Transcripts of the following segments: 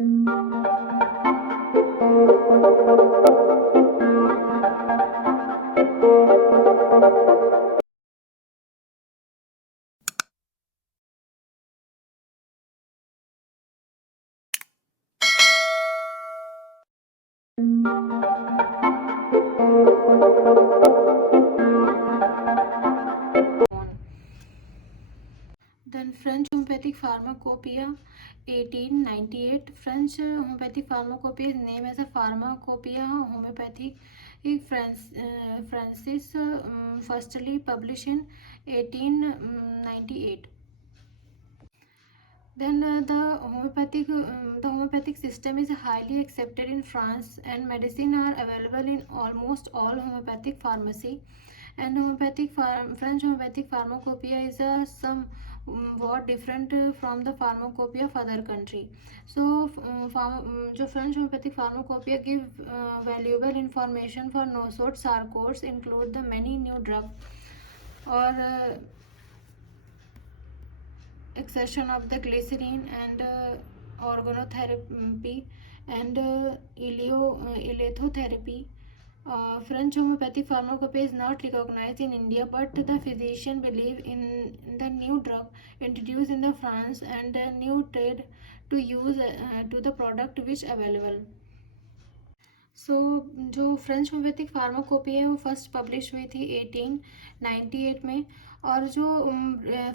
Then French homeopathic pharmacopoeia 1898. French homeopathic pharmacopoeia is named as a pharmacopoeia homeopathic Francis firstly published in 1898. Then the homeopathic system is highly accepted in France, and medicine are available in almost all homeopathic pharmacy. And French homeopathic pharmacopoeia is somewhat different from the pharmacopoeia of other country. So जो French homeopathic pharmacopoeia give valuable information for nosot sarcoids, include the many new drug or exertion of the glycerin and organotherapy and elethotherapy. French homeopathic pharmacopoeia is not recognized in India, but the physician believe in the new drug introduced in the France and the new trade to use to the product which available. सो जो French homoeopathic pharmacopoeia है वो first publish हुई थी 1898 में। और जो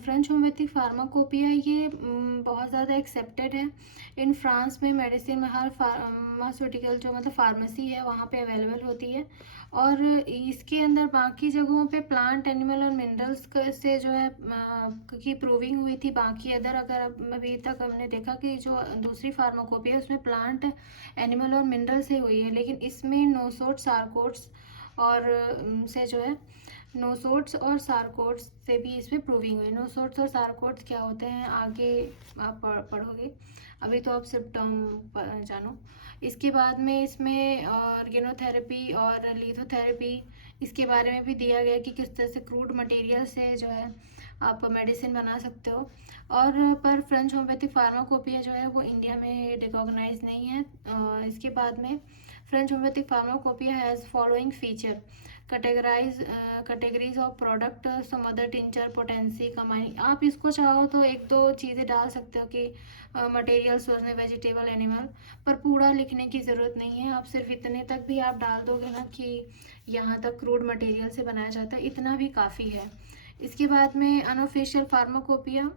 French homoeopathic pharmacopoeia ये बहुत ज़्यादा एक्सेप्टेड है इन फ्रांस में। मेडिसिन में हर फार्मास्यूटिकल जो मतलब फार्मेसी है वहाँ पे अवेलेबल होती है। और इसके अंदर बाकी जगहों पे प्लांट एनिमल और मिनरल्स से जो है की प्रूविंग हुई थी। बाकी अगर अभी तक हमने देखा कि जो दूसरी फार्माकोपिया है उसमें प्लांट एनिमल और मिनरल से हुई है, लेकिन इसमें नोसोट सार्कोट्स और से जो है नोसोट्स और सार्कोट्स से भी इसमें प्रूविंग हुई। नोसोट्स और सार्कोट्स क्या होते हैं आगे आप पढ़ोगे, अभी तो आप सिर्फ टर्म जानो। इसके बाद में इसमें ऑर्गेनोथेरेपी और लिथोथेरेपी इसके बारे में भी दिया गया कि किस तरह से क्रूड मटेरियल से जो है आप मेडिसिन बना सकते हो। और पर फ्रेंच होम्योपैथिक फार्माकोपिया जो है वो इंडिया में रिकॉग्नाइज नहीं है। इसके बाद में French homoeopathic pharmacopoeia has following feature categories of product some other tincture potency combining. आप इसको चाहो तो एक दो चीज़ें डाल सकते हो कि मटेरियल्स उसमें वेजिटेबल एनिमल, पर पूरा लिखने की ज़रूरत नहीं है। आप सिर्फ इतने तक भी आप डाल दोगे ना कि यहाँ तक क्रूड मटेरियल से बनाया जाता है, इतना भी काफ़ी है। इसके बाद में अनऑफिशियल फार्माकोपिया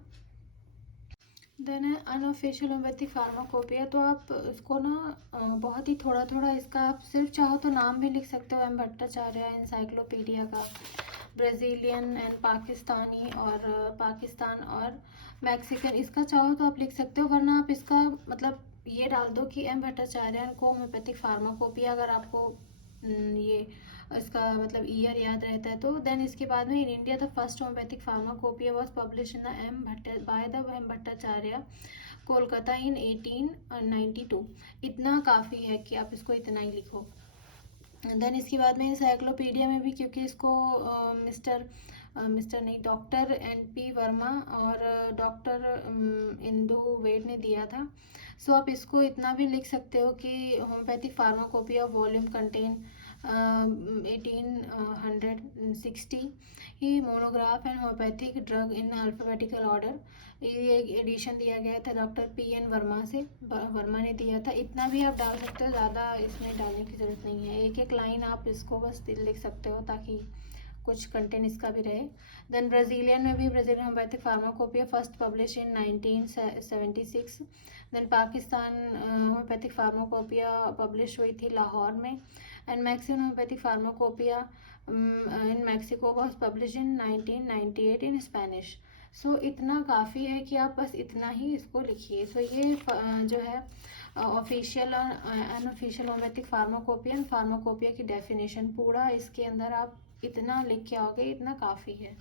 देन है अनऑफिशियल होम्योपैथिक फार्माकोपिया। तो आप इसको ना बहुत ही थोड़ा थोड़ा इसका आप सिर्फ चाहो तो नाम भी लिख सकते हो, एम भट्टाचार्य इंसाइक्लोपीडिया का, ब्राज़ीलियन एंड पाकिस्तानी और पाकिस्तान और मैक्सिकन, इसका चाहो तो आप लिख सकते हो। वरना आप इसका मतलब ये डाल दो कि एम भट्टाचार्य को होम्योपैथिक फार्माकोपिया, अगर आपको ये इसका मतलब ईयर याद रहता है तो। देन इसके बाद में in India the first homoeopathic pharmacopoeia was publish in the by the M Bhattacharya Kolkata in 1892। इतना काफ़ी है कि आप इसको इतना ही लिखो। देन इसके बाद में इंसाइक्लोपीडिया में भी, क्योंकि इसको मिस्टर नहीं डॉक्टर NP वर्मा और डॉक्टर इंदु वेद ने दिया था। सो आप इसको इतना भी लिख सकते हो कि homeopathic pharmacopoeia volume contain 1860 he monograph and homeopathic drug in alphabetical order. ये एक एडिशन दिया गया था डॉक्टर PN वर्मा ने दिया था। इतना भी आप डाल सकते हो, ज़्यादा इसमें डालने की ज़रूरत नहीं है। एक एक लाइन आप इसको बस लिख सकते हो ताकि कुछ कंटेंट इसका भी रहे। देन ब्राज़ीलियन में भी Brazilian homeopathic pharmacopoeia first publish in 1976। Then Pakistan homeopathic pharmacopoeia publish हुई थी लाहौर में। And maximum homeopathic pharmacopoeia in Mexico was publish in 1998 in Spanish. So इतना काफ़ी है कि आप बस इतना ही इसको लिखिए। सो ये जो है ऑफिशियल और अनऑफिशियल होम्योपैथिक फार्माकोपिया की डेफिनेशन पूरा इसके अंदर आप इतना लिख के आओगे, इतना काफ़ी है।